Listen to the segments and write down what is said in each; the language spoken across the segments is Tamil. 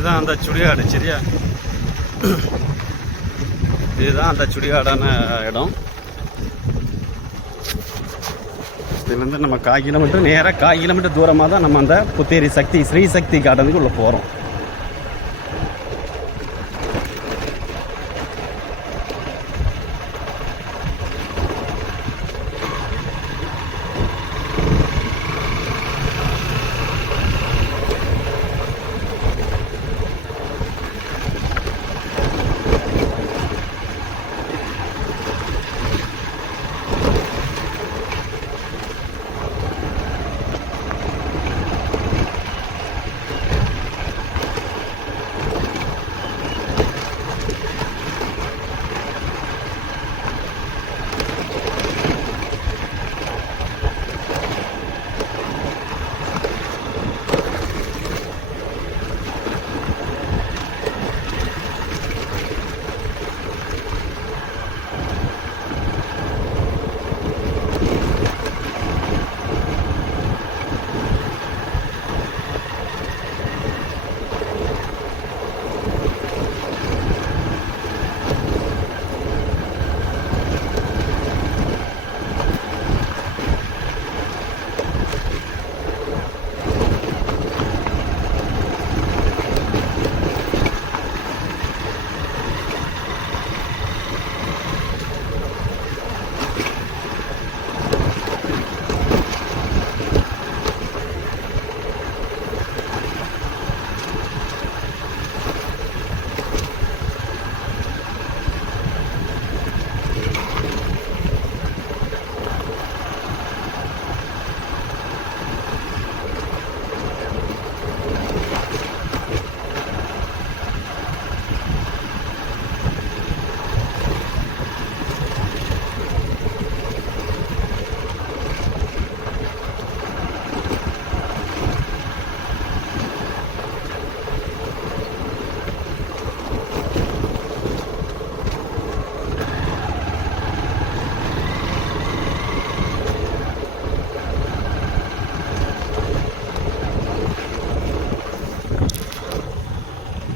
இதுதான் அந்த சுடிகாடு சரியா? இதுதான் அந்த சுடிகாடான இடம். இதுலேருந்து நம்ம கால் கிலோமீட்டர் நேராக கால் கிலோமீட்டர் தூரமாக தான் நம்ம அந்த புத்தேரி சக்தி ஸ்ரீ சக்தி கார்டனுக்கு உள்ளே போகிறோம்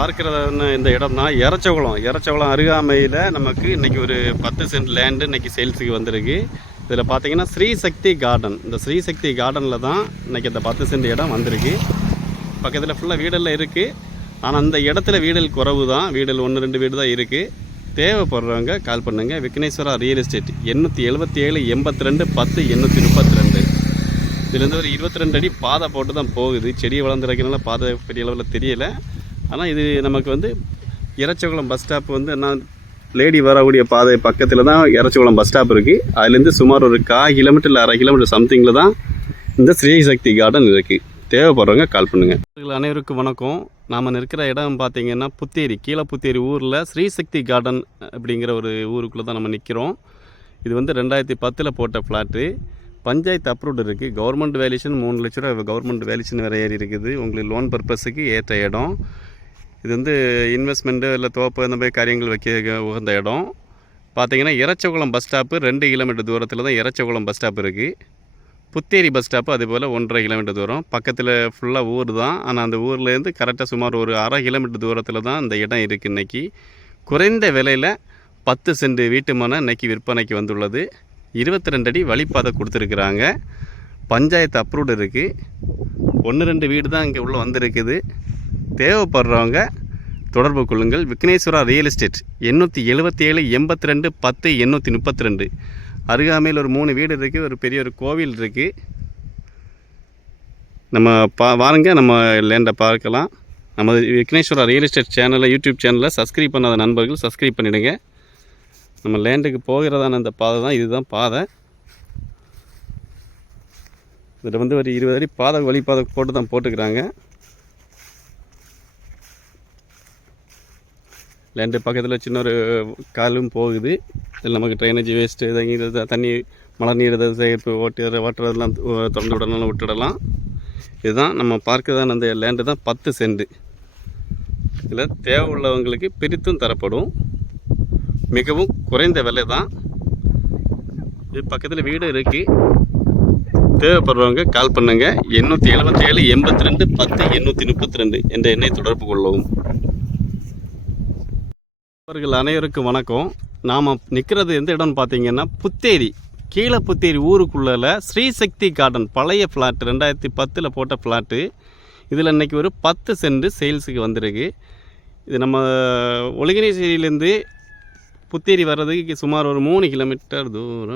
பார்க்குறது இந்த இடம் தான் இறச்சகுளம் இறச்சகுளம் அருகாமையில் நமக்கு இன்றைக்கி ஒரு பத்து சென்ட் லேண்டு இன்றைக்கி சேல்ஸுக்கு வந்திருக்கு. இதில் பார்த்தீங்கன்னா ஸ்ரீ சக்தி கார்டன் இந்த ஸ்ரீ சக்தி கார்டனில் தான் இன்றைக்கி இந்த பத்து சென்ட் இடம் வந்திருக்கு. பக்கத்தில் ஃபுல்லாக வீடெல்லாம் இருக்குது ஆனால் அந்த இடத்துல வீடல் குறவு தான் வீடல் ஒன்று ரெண்டு வீடு தான் இருக்குது தேவைப்படுறவங்க கால் பண்ணுங்கள் விக்னேஸ்வரா ரியல் எஸ்டேட் எண்ணூற்றி எழுபத்தி ஏழு எண்பத்தி ரெண்டு பத்து எண்ணூற்றி முப்பத்தி ரெண்டு. இதுலேருந்து ஒரு இருபத்தி ரெண்டு அடி பாதை போட்டு தான் போகுது. செடியை வளர்ந்துருக்கனால பாதை பெரிய அளவில் தெரியலை. ஆனால் இது நமக்கு வந்து இறச்சகுளம் பஸ் ஸ்டாப் வந்து என்ன லேடி வரக்கூடிய பாதை பக்கத்தில் தான் இறச்சகுளம் பஸ் ஸ்டாப் இருக்குது அதுலேருந்து சுமார் ஒரு கால் கிலோமீட்டர் இல்லை அரை கிலோமீட்டர் சம்திங்கில் தான் இந்த ஸ்ரீ சக்தி கார்டன் இருக்குது தேவைப்படுறவங்க கால் பண்ணுங்கள் அனைவருக்கும் வணக்கம். நாம் இருக்கிற இடம் பார்த்திங்கன்னா புத்தேரி கீழே புத்தேரி ஊரில் ஸ்ரீசக்தி கார்டன் அப்படிங்கிற ஒரு ஊருக்குள்ளே தான் நம்ம நிற்கிறோம் இது வந்து ரெண்டாயிரத்தி பத்தில் போட்ட ஃப்ளாட்டு பஞ்சாயத்து அப்ரூவ்டு இருக்குது கவர்மெண்ட் வேல்யூஷன் மூணு லட்ச ரூபா கவர்மெண்ட் வேல்யூஷன் வேறு ஏறி இருக்குது. உங்களுக்கு லோன் பர்பஸுக்கு ஏற்ற இடம். இது வந்து இன்வெஸ்ட்மெண்ட்டு இல்லை தோப்பு இந்த மாதிரி காரியங்கள் வைக்க உகந்த இடம். பார்த்தீங்கன்னா இறச்சகுளம் பஸ் ஸ்டாப்பு ரெண்டு கிலோமீட்டர் தூரத்தில் தான் இறச்சகுளம் பஸ் ஸ்டாப் இருக்குது புத்தேரி பஸ் ஸ்டாப்பு அதே போல் ஒன்றரை கிலோமீட்டர் தூரம். பக்கத்தில் ஃபுல்லாக ஊர் தான். ஆனால் அந்த ஊர்லேருந்து கரெக்டாக சுமார் ஒரு அரை கிலோமீட்டர் தூரத்தில் தான் அந்த இடம் இருக்குது இன்றைக்கி குறைந்த விலையில் பத்து சென்ட் வீட்டு மனை இன்றைக்கி விற்பனைக்கு வந்துள்ளது. இருபத்தி ரெண்டு அடி வழிப்பாதை கொடுத்துருக்குறாங்க. பஞ்சாயத்து அப்ரூவ்டு இருக்குது ஒன்று ரெண்டு வீடு தான் இங்கே உள்ளே வந்திருக்குது. தேவைப்படுறவங்க தொடர்பு கொள்ளுங்கள். விக்னேஸ்வரா ரியல் எஸ்டேட் எண்ணூற்றி எழுபத்தி ஏழு எண்பத்தி ரெண்டு பத்து எண்ணூற்றி முப்பத்தி ரெண்டு. அருகாமையில் ஒரு மூணு வீடு இருக்குது ஒரு பெரிய ஒரு கோவில் இருக்குது நம்ம பா வாருங்க நம்ம லேண்டை பார்க்கலாம். நமது விக்னேஸ்வரா ரியல் எஸ்டேட் சேனலில் யூடியூப் சேனலில் சப்ஸ்கிரைப் பண்ணாத நண்பர்கள் சப்ஸ்கிரைப் பண்ணிவிடுங்க நம்ம லேண்டுக்கு போகிறதான அந்த பாதை தான் இதுதான் பாதை. இதில் வந்து ஒரு இருபது அடி பாதை வழி பாதை போட்டு தான் போட்டுக்கிறாங்க. லேண்டு பக்கத்தில் சின்ன ஒரு காலும் போகுது. இதில் நமக்கு ட்ரைனேஜ் வேஸ்ட்டு இது தண்ணி மழை நீர் சேகரிப்பு ஓட்டி அதை வாட்டுறதெல்லாம் திறந்து விடணும் விட்டுடலாம். இதுதான் நம்ம பார்க்கதான அந்த லேண்டு தான் பத்து சென்ட். இதில் தேவை உள்ளவங்களுக்கு பிரித்தும் தரப்படும். மிகவும் குறைந்த விலை தான். இது பக்கத்தில் வீடு இருக்குது தேவைப்படுறவங்க கால் பண்ணுங்க. எண்ணூற்றி எழுபத்தேழு எண்பத்தி ரெண்டு பத்து எண்ணூற்றி முப்பத்தி ரெண்டு என்ற எண்ணை தொடர்பு கொள்ளவும். அவர்கள் அனைவருக்கும் வணக்கம். நாம் நிற்கிறது எந்த இடம்னு பார்த்தீங்கன்னா புத்தேரி. கீழே புத்தேரி ஊருக்குள்ளில் ஸ்ரீசக்தி கார்டன் பழைய ஃப்ளாட் ரெண்டாயிரத்தி பத்தில் போட்ட ஃப்ளாட்டு இதில் இன்றைக்கி ஒரு பத்து சென்ட் சேல்ஸுக்கு வந்திருக்கு. இது நம்ம ஒழுங்கினேஸ்வரியிலேருந்து புத்தேரி வர்றதுக்கு சுமார் ஒரு மூணு கிலோமீட்டர் தூரம்.